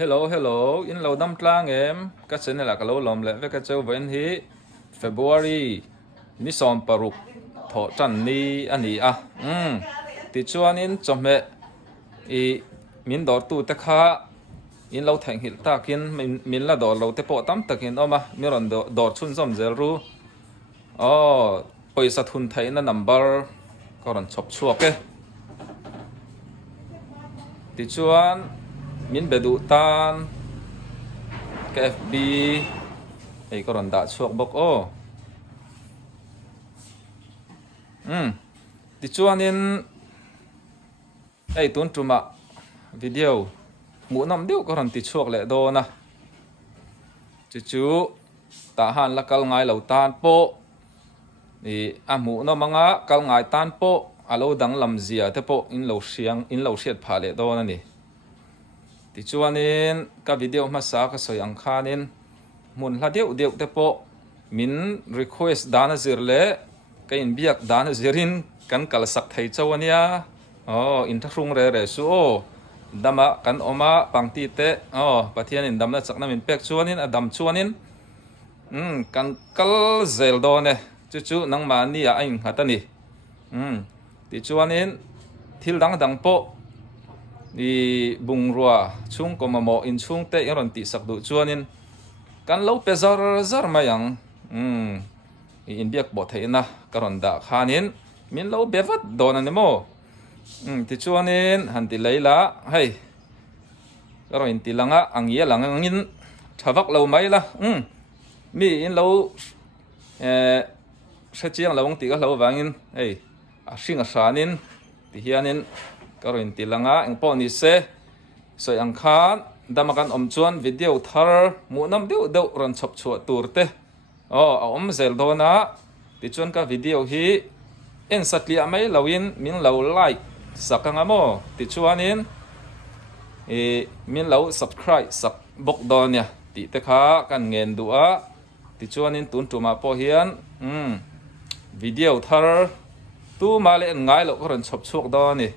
Hello, in lo dam tlang em ka channel la ka lo lom le ve ka chau ven hi February ni som paruk tho chan ni ani a ti chuan in chome I min dor tu te kha in lo thang hil takin min la dor lo te po tam takin oma miron dor chun som zel ru poisa thun thai na number koron chop chuak ke ti chuan min bedu tan cái FB ấy có đòn đã chuộc bốc thì chuan nên ấy tuần trùm video mũ nằm điệu có đòn thì chuộc lệ đô na chú ta hàn là cal ngay lầu tan po thì mũ nó mang á cal ngay tan po lâu đắng làm gì à thế po in lầu xiết phá lệ đô na nè thì chuan nên các video mà sa cái soi ang khan nên muốn là điệu te po min request dana zir le cái in biak dana zirin kan kal sak thei chawania in thung re su dama kan oma pangti te pathian in damna chakna min pek chuanin adam chuanin kan kal zel do ne chu nang ma ni a in hatani ti chuanin thil dang po đi bung rua chung có mà mò in chung te yaron ti sak du chuanin kan lo pe zar mayang in biak bo theina karon da khanin min lo bevat don anemo ti chuanin han ti leila hei karon in ti langa angia langangin thawak lo mai la mi in lo chiang lawang ti ka lo wangin hei a hringa sanin ti hianin karon ti langa engpo ni se soi ang khan damakan chuan video thar mu nam deuh ron chop chu turte zel do na ti chuan ka video hi en satli amai lawin min lo like sakanga mo ti chuanin min lo subscribe sak bok don ya ti te kha kan ngen du a ti chuanin tun tuma po hian video thar tu male ngai lo ron chop chuk do ni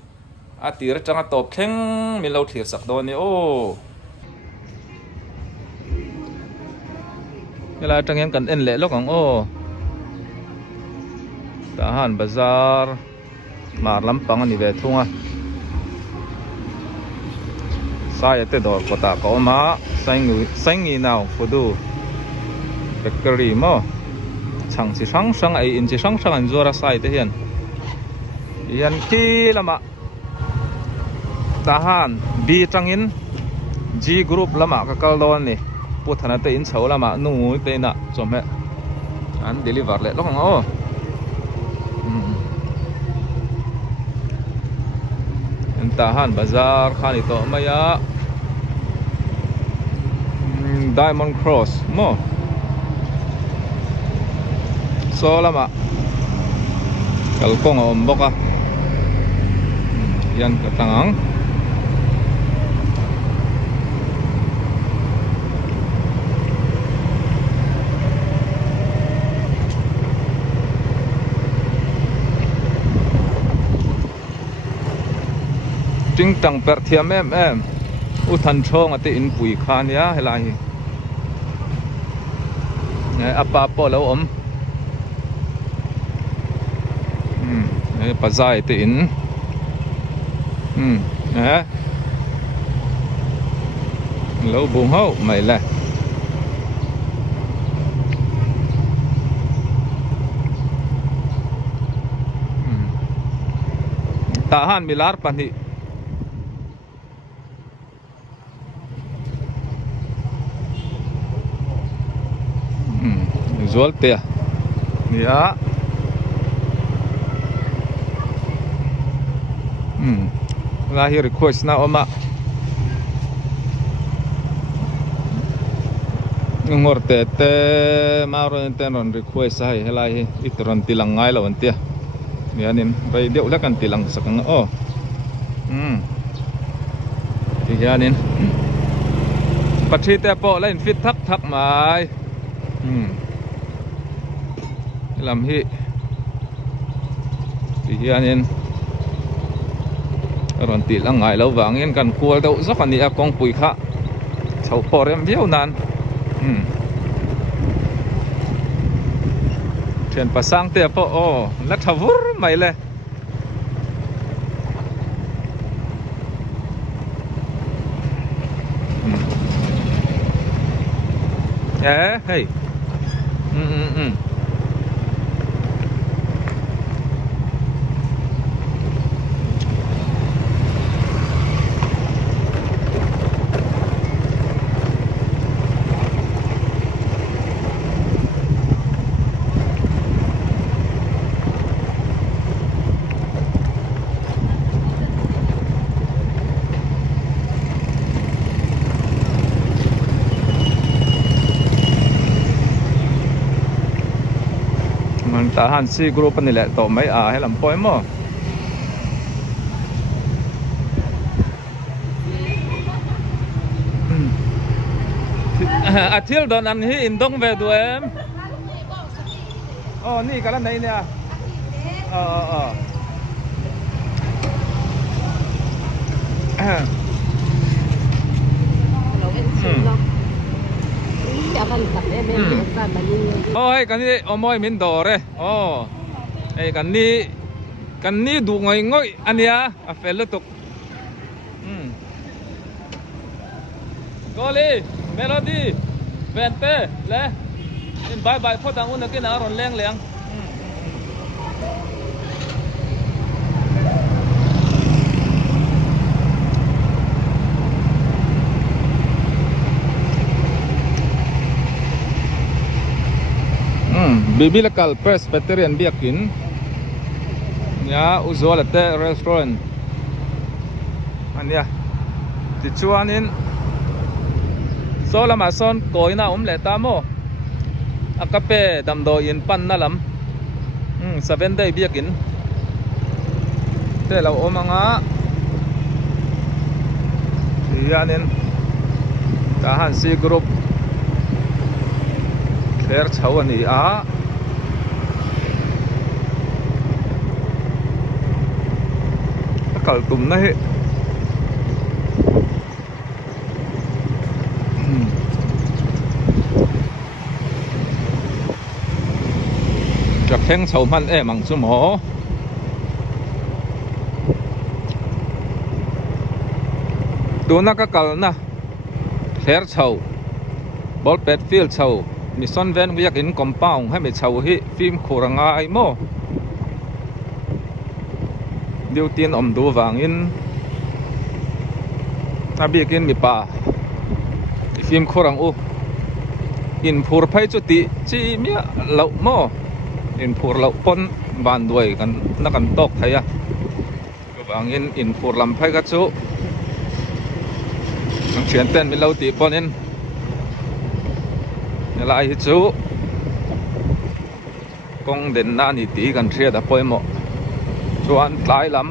tira changa top thleng mi lo thlir sak do ni yala tangem kan en le lokang ta han bazar mar lampang ani ve thunga sai te dor kota ko ma sangi naw fodu bakery mo chang chi sang ai in chi sang an zora sai te hian yan ki lama tahan B tangin G group lama ka kaldon ni puthana te in chho lama nu te na chome an deliver le lokang en tahan bazar khani to maya Diamond Cross mo so lama kalkong omboka yan katangang trinh tang per thiam em u than thong ate in pui khan ya helai ne apa po lo pazai te in lâu buồn hậu mày là tahan milar pani zualte ya lahi request na oma ngorte te maron tenon request hai helai itron tilang ngai lawan tia yanin rai deu la kan tilang sakang yanin patri te po lain fit thak mai làm hi yanin ron ti lang ngai lo wangin kan kual deuh zok ani a kong pui kha chầu po em viu nan thiền pasang te po o la thavur mai le hey man tahan si group nila to may helam po mo athil don an hi indong ve du em ni kala nei ne hay kan ni omoy min dore hey kan ni du ngoi ngoi ania a felutuk Goli melody vente le in bye bye pho tang un ke na ron leng leng Biblical Presbyterian biakin ya uzolate restaurant ania tichuanin solam ason koina le tamo akape damdo in pan nalam 7 day biakin te law omanga yanin tahan si group Kher chawani kal tum na heจะแข่งชาวมันมังสมอดูนักกลนะแคร์ชาวบอลเป็ดฟิลชาวมีซอนเวนวิยักอินคอมเปาให้ไม่ชาวฮิฟิล์มโครังไอโมเดียวตีนอมดูวางอินอาบีกินมีป่าฟิล์มโครังอุอินพูร์ไพจุติจีเมียเหล่าโมอินพูร์เหล่าปนบานด้วยกันนักกันตกไทยวางอินพูร์ลำไพกัจจุเขียนเต้นมีเหล่าตีปนอินนี่ละไอ้จูกงเด่นหน้านี่ตีกันเชียดปอยหมอชวนหลายลำ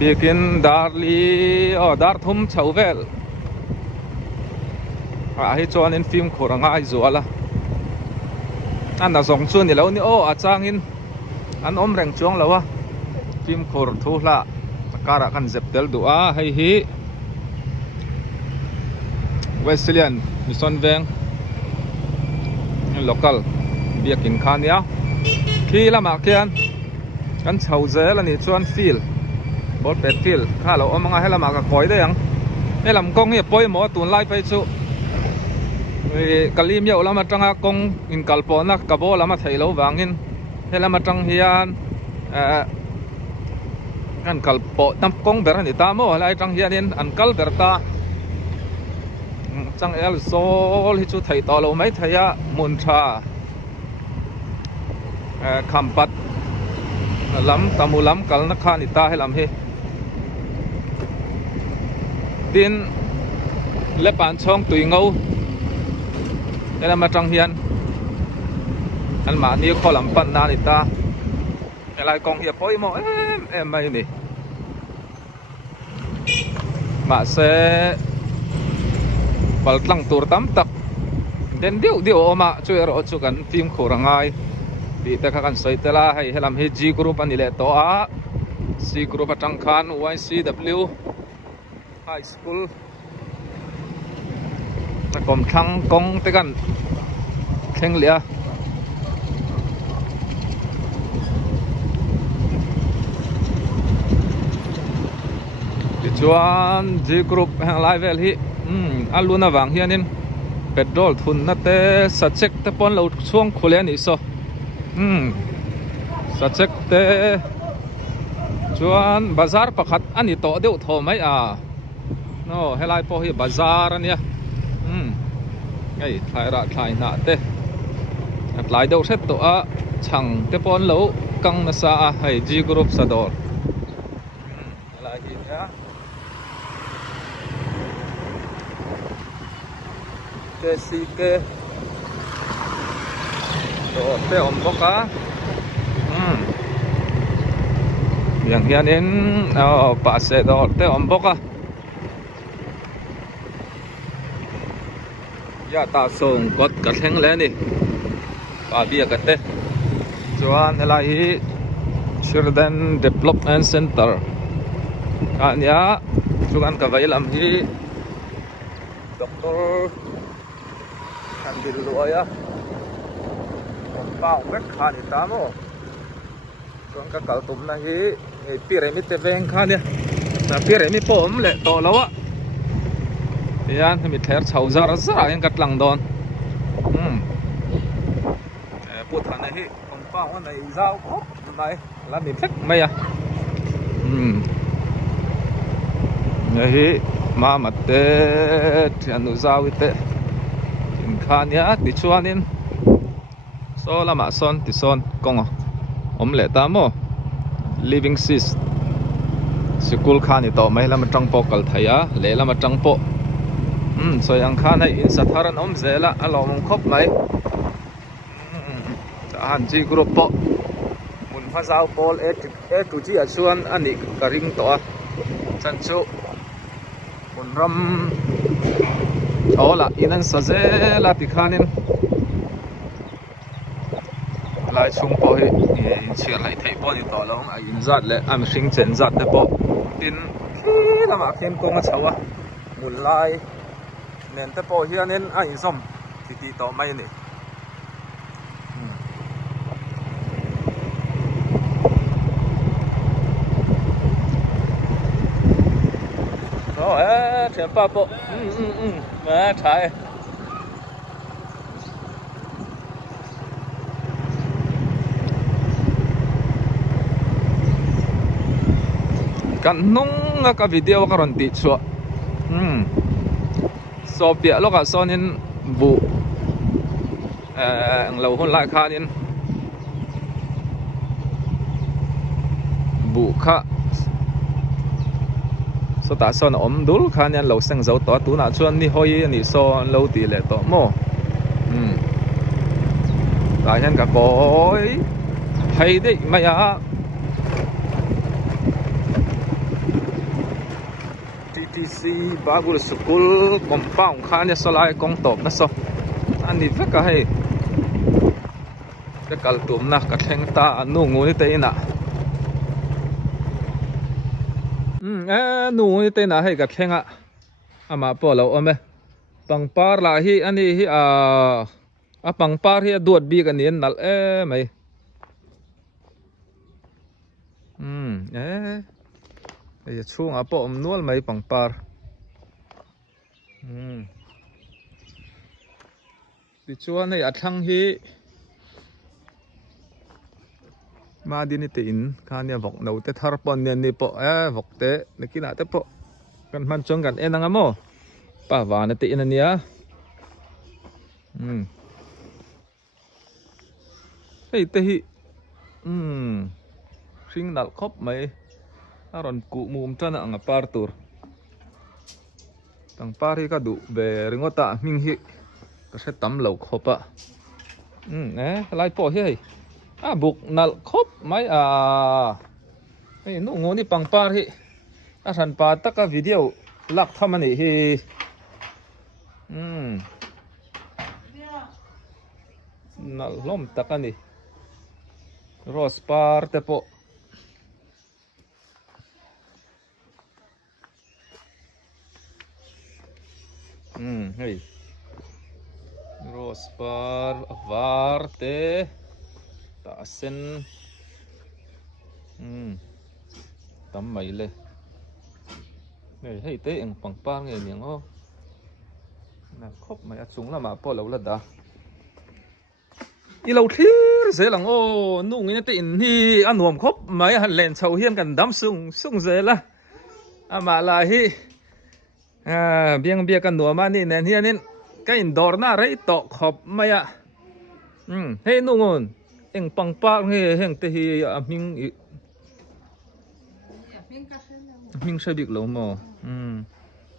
บีกินดาร์ลีดาร์ทุ่มเฉาเวลไอ้ชวนอินฟิล์มโครังไอจัวละอันน่ะสองส่วนนี่แล้วนี่อาจารย์อินอันอมแรงช่วงแล้ววะฟิล์มโครทุละการะกันเจ็บเดลดูให้ฮีเวสเลียนมิซอนเวงlocal เบียกินข้าวเหนียวขี้ละหมากเขียนกันเฉาเจแล้วนี่ชวนฟิลบอลเป็ดฟิลข้าเราเอามาให้ละหมากกับก้อยได้ยังให้ลำกงเนี่ยปล่อยหมอตุนไล่ไปชุกะลีเมียวละมาจังกงอินกัลปอนักกะโบละมาไถเราวางอินให้ละมาจังเฮียนกันกัลปอตั้มกงเบรนี่ตาโมอะไรจังเฮียนอันกัลเบรตาจังเอลโซลที่ชุดไทยต่อเราไม่ไทยมุนชาคำปัดล้ำตามูล้ำกัลนักขานิตาให้ล้ำเฮดินเล็บปานช่องตุยเงาแล้วมาจังเฮียนอันมานี้ข้อล้ำปันนานิตาอะไรกองเฮียปอยมอไม่นี่มาเสบอลตั้งตัวตั้มตักเด่นเดียวออกมาช่วยเราช่วยกันฟิล์มโครังไงดีแต่กันสวยแต่ละให้ลำให้จีกรุ๊ปอันนี้แหละตัวซีกรุ๊ปจังคัน YCW high school na kom thang kong te kan theng lia ti chuan G group hang lai vel hi aluna wang hianin petrol thun na te sachek te pon lo chuang khule ni so sachek te chuan bazar pakhat ani to deuh thaw mai no helai po hi bazar ania ei thlai ra thlai na te atlai deuh set to a chang te pon lo kang na sa a hei G group sador helai hi ya ke si ke to te om boka yang hianin pa se do te om boka ya ta song got ka thleng le ni pa bia ka te chuan helai hi Children Development Center ania chuan ka vailam hi Dr. Kandil luaya pao vek khani tamo chuan ka kaltum na hi piremi te veng khania na piremi pom le to lawa yan mi thler chhau zar zara yang katlang don pu than hi kompao nei zau khop mai la mi phek mai hi ma matte thianu zawite in khania ti chuanin so lama son ti son kongo omle tamo living sis school khani to mai lama tangpo kal thaya le lama tangpo so yang khana in satharan om zela alom khop mai han G group po mun phazau pol e tu ji achuan ani karing to a chanchu mun ram ola inan sajela ti khanin lai chung po hi chiar lai thei po ni to long a in zat le am hring chen zat te po tin khi lama khem kong a chawa mun lai nen te po hianin a in som ti to mai ni thiam pa po thai kan nung ka video ka ron ti chua so pia lo ka sonin bu ang lo hon lai khanin bu kha so ta son om dul khan yan lo seng zo to tu na chuan ni hoi ni so lo ti le to mo ta hian ka koi hay dei maya TTC Bagul School compound khan ya so lai kong top na so ani ve ka hai ka kal tum na ka thleng ta anu ngu ni te ina nu ni te na hai ka thlenga ama po lo ome pangpar la hi ani hi a pangpar hi duat bi kan nin nal mai ai chung a po nual mai pangpar ti chuan nei a thlang hi ma din te in khania vok no te thar pon nen ni po vok te nikina te po kan man chong kan enanga mo pa wa na te inania hei te hi ring nal khop mai aron ku mum chana anga par tur tang par hi ka du be ringota ming hi ka se tam lo khopa lai po hi buk nal khop mai nu ngoni pangpar hi a ran pa taka video lak thamani hi nal lom takani rose par te po เฮ้ยโรสปาร์วาร์เตตาเซนตำไม่เลยเฮ้ยเตะเองปังปังเงี้ยเนี่ยอ๋อนะครบไม่อัดสูงละมาพอเราละดาอีเราที่เสียหลังโอ้นุ่งนี่เตะอินที่อันหนุ่มครบไม่หันเลนเฉาเฮียนกันดำสุ่งเสียละอามาลาฮีเบียงเบียกันหนุ่มมานี่เนี่ยเฮียนี่ก็อินดอร์น่าไรตอกขอบไม่อะเฮ้ยนุ่งอนเองปังปังเฮ้ยเฮงเตะฮีมิงใช้บิกลมอ๋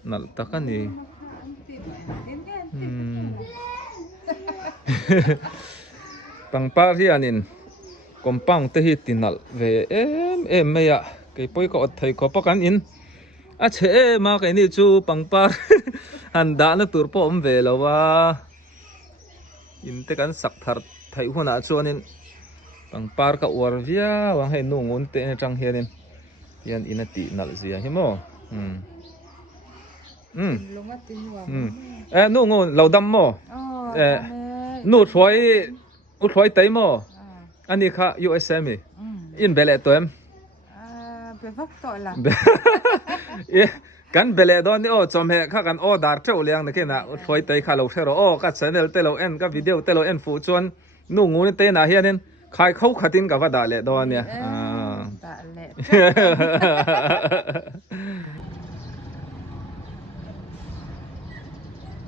นั่นตะกันนี่ปังปาที่อันนี้กมปังเตหิตินัลเวไม่อะไก่ปุยก็อดไทยก็ปักันอินอาเชมาไก่นี่จูปังปาหันดานะตัวป้อมเวลว่าอินเตกันสักทัดไทยหัวหน้าชวนนี่ปังปาก็อวดวิาว่าให้นุ่งอุ่นเตะจังเฮียนยันอินตินัลเสียหิโมนู่งเราดำโมนู่ช่วยเตยโมอันนี้ค่ะ USM อินเบลตัวเอ็มเป็นฟักต่อละกันเบลตอนนี้โอ้จอมเหข้ากันโอ้ดาร์เจ้าเลี้ยงนะแค่น่ะช่วยเตยข้าเราเชื่อโอ้ก็เชนเนลเตเราเอ็นก็วิดีโอเตเราเอ็นฟูชวนนู่งูนี่เตยน่ะเฮียนี่ใครเข้าขัดตินกับว่าด่าเลยตอนเนี้ยด่าเลย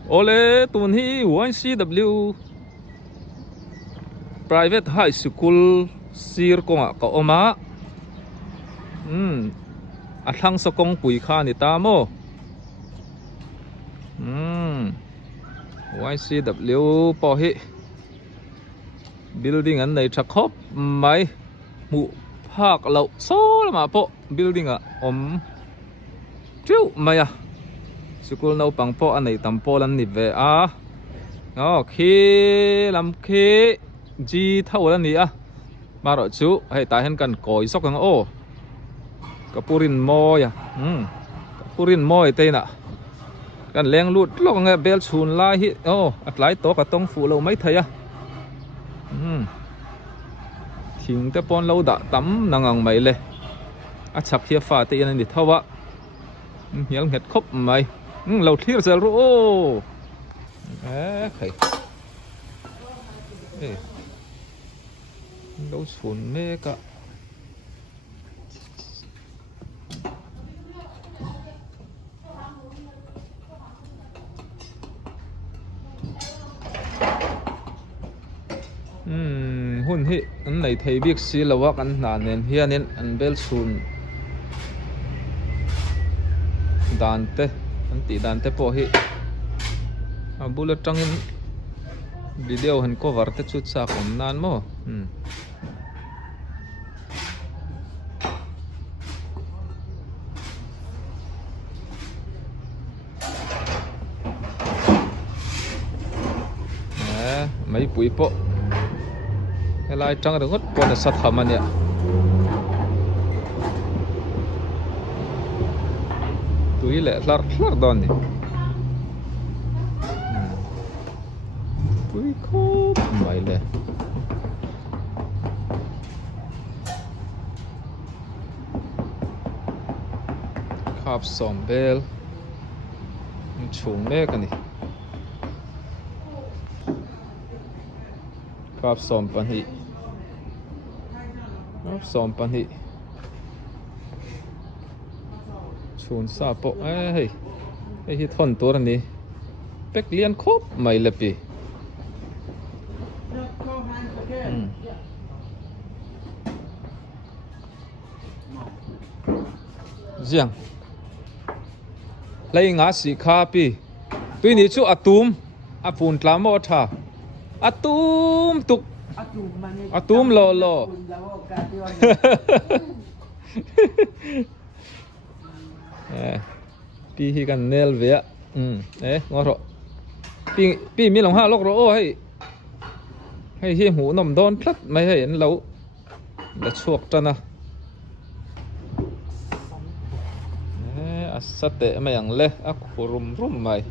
โอเลตุนฮี1CW private high school sir ko nga ka oma athang sa kong pui kha ni ta mo YCW po hi building an nei tha khop mai mu phak lo so ma po building a om chiu mai a school no pang po an nei tam po lan ni ve a khi lam khiจีเท่าแล้วนี่อ่ะมาหรอจูให้ตายเห็นกันก่อยซอกกันโอ้กับปูรินมอยอ่ะกับปูรินมอยเตน่ะกันแรงลุดลอกไงเบลชูนไล่ฮิโอ้อัดไหลโตกับต้องฟูเราไม่เทอ่ะทิ้งแต่ปอนเราด่าตั้มนางอังไม่เลยอัดฉักเฮียฟ้าเตียนนี่เท่าวะเหี้ยเห็ดคบไม่เราเที่ยวจะรู้โอ้ใครđâu xuống mê cả hun hi anh này thấy biết xí là vác anh nàn nên hiền nên anh bel xuống đàn tê anh tỉ đàn tê po hi bullet trăng video han cover te chut sa kom nan mo mấy bụi po cái lai trăng được hết con là sát hầm anh ạ túi lẹ lар đòn này túi khốp mày lẹ khắp sòm bel chung mẹ cái này khắp sòm pan hi khắp sòm pan hi chung sa po hey hey thonตัวนี้เป็กเลียนครบไม่ละปีriêng lấy ngã sĩ kha pi tuy ní chú atum apun tlam mo tha atum tuk atum lo lo pi hi kan nel ve ngor ro pi mi long ha lok ro o hay hi hu nom don plat mai hay en lo la chuak tana sate mai ang le a khurum rum mai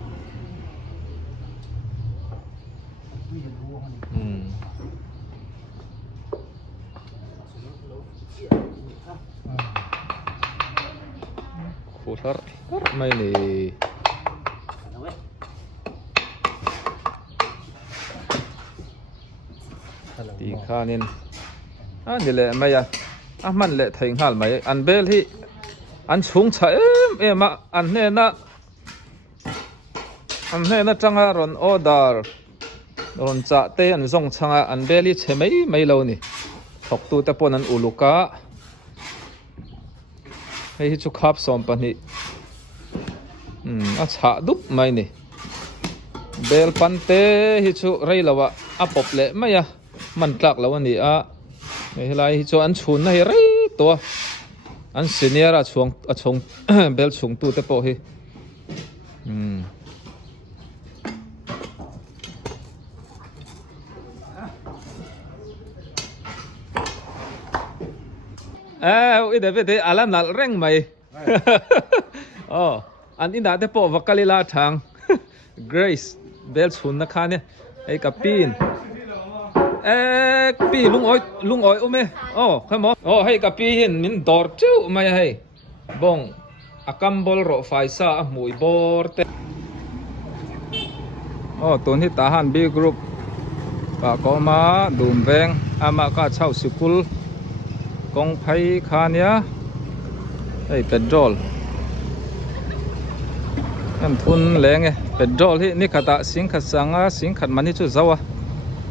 putar mai ni ti khanin ni le mai ya man le thing hal mai an bel hi an chung cha em an ne na changa ron order ron cha te an zong changa an beli che mai lo ni thok tu te pon an uluka hei chu khap som pa ni a cha dup mai ni bel pan te hi chu rei lawa a pop le mai a man tlak lo ni a hei lai hi chu an chhun na hi rei to an senior a chung bel chung tu te po hi ide vete alam nal reng mai an ina te po vakalila thang Grace bel chhun na kha ne ei kapin pi lung oi ume khamo hei kapi hin min dor chu mai hei bong akambol ro faisa a mui bor te ton hi tahan b group ka ko ma dum veng ama ka chau sikul kong phai khania ei petrol an thun leng petrol hi ni khata sing khat sanga sing khat mani chu zawa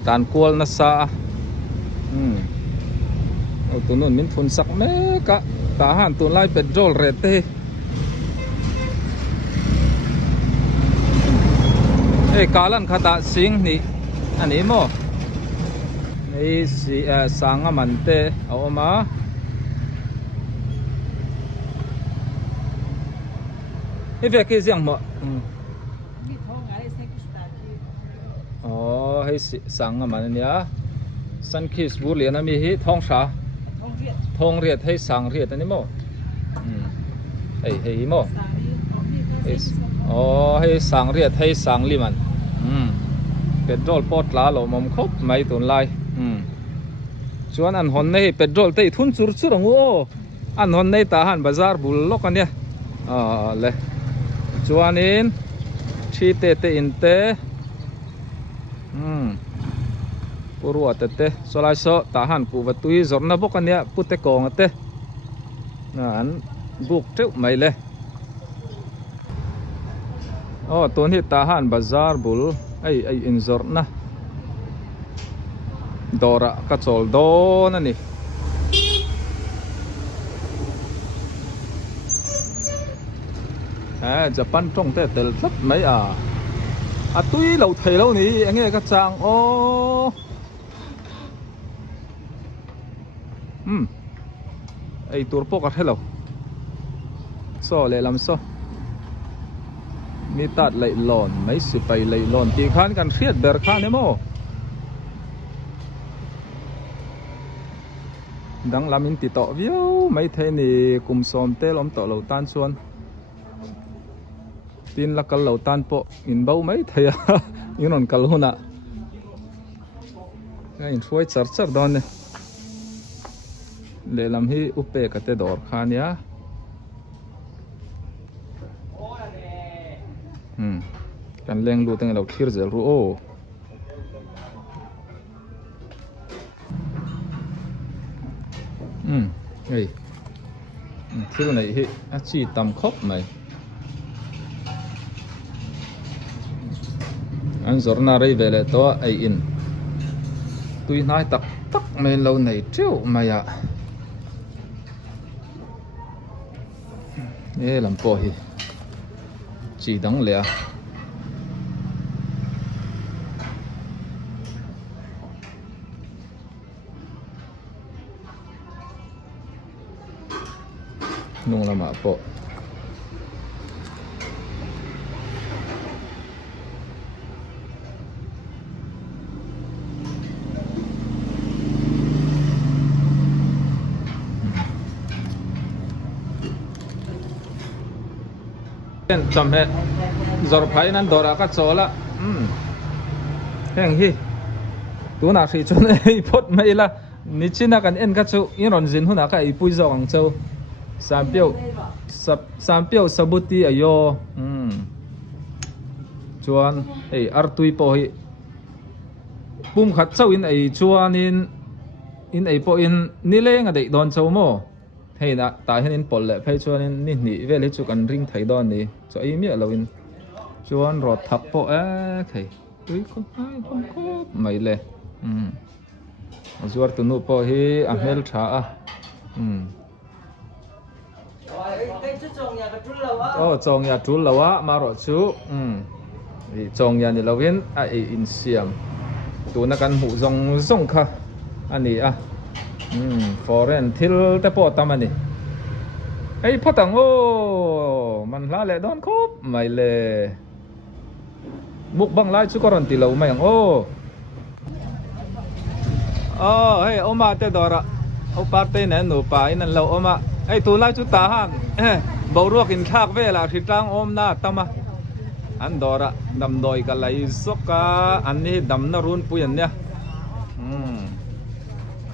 tan kual na sa tunun min thun sak me ka ta han tun lai petrol rete kalan khata sing ni ani mo ei si sanga mante oma ve ke jiang mo hei sanga man nia san khis bu lian ami hi thong riat hei sang riat ani mo hei mo hei sang riat hei sang li man petrol pot la lo mom khop mai tun lai chuan an hon nei petrol te thun chur angu an hon nei ta han bazar bul lok ania le chuan in thi te in te purua te solai so ta han pu watui zorna bok ania pute kong te an buk treu mai le ton hi ta han bazar bul ai in zorna dora ka chol don ani Japan trong te tel tlap mai tui lo thei lo ni ange ka chang ai tur pok a hello so le lam so mi tat lai lon mai si pai lai lon ti khan kan riat ber khan emo dang lamin ti to viu mai the ni kum som te lom to lo tan chuan tin la kal lo tan po in bau mai thaya inon kal huna in foi char don ne le lam hi upe ka te dor khania kan leng lu teng lo thir zel ru ei thil nei hi a chi tam khop mai an zorna rei vele to ai in tui nai tak mai lo nei treu mai lam po hi chỉ đóng lẻ nung là mạ po chăm hết rồi phải nên đồ ra các chỗ là hèn hi tú nào thì chỗ này phốt mấy là nít chín là cái em các chỗ yên rồi dính hôn là cái bùi giò hàng châu sampiao sabuti ayo chuan ei artui po hi pum khat chau in ei chuan in ei po in ni lenga dei don chau mo hei na ta hen in pol le phei chuan in ni ni vel hi chu kan ring thai don ni cho ei mi lo in chuan rot thap po a thei tui ko hai kom ko mai le zuar tu nu po hi a hmel tha a chong ya tul lawa ma ro chu chong ya ni lovin a in siam tu na kan mu zong kha ani a foreign thil te po tamani ei phatang o man la le don khop mai le muk bang lai chu koron ti lo mai ang o hey oma te dora o parte na nu pa in lo oma ei tu lai chu ta han bo ruak in thak vela thi tang om na tama an dora dam doi ka lai soka an ni dam na run puyan nya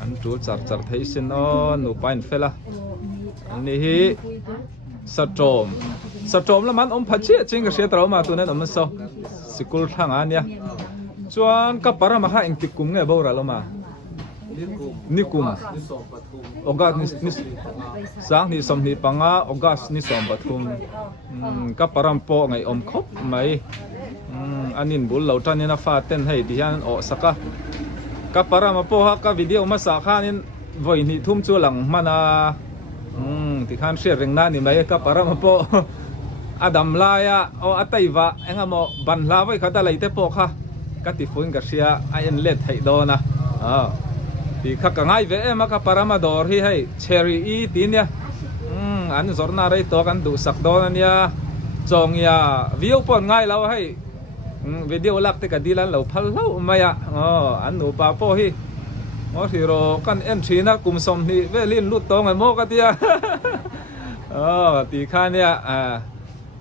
an tu char thei sin o nu pain fela an ni hi satom la man om phachi ching ka se tro ma tu nen om so sikul thang an ya chuan ka para ma ha eng ti kum nge bo ra lo ma nikum ogas ni sang ni som ni panga ogas ni som pathum ka param po ngai om khop mai anin bul lo tan na fa ten hei ti hian o saka ka param po ha ka video ma sa khanin voi ni thum chu lang mana ti khan share reng na ni mai ka param po adam la ya o ataiwa engamo ban la vai khata leite po kha ka ti fuin ka sia a en let thai do na ti kha ka ngai ve ma ka parama dor hi hei cherry e tin ya an zorna rei to kan du sak do na nia chong ya view pon ngai lo hei video lak te ka dilan lo phal lo maya an nu pa po hi mo hiro kan entry na kum som ni velin lut to ngai mo ka tia ti kha nia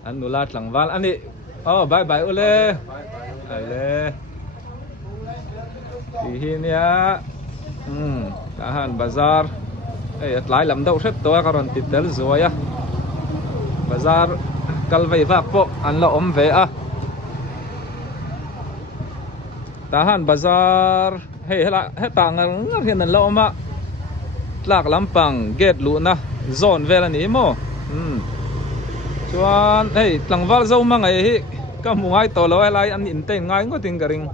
an nu la tlang wal ani bye bye ule ale ti hi nia tahan bazar at lai lam dau hret to karon ti tel zoya bazar kal vei vak po an la om ve a tahan bazar he tang ngar hian an la oma tlak lampang gate lu na zone vel ani mo chuan tlangwal zo ma ngai hi ka mu ngai to lo lai an in te ngai ngo ting ka ring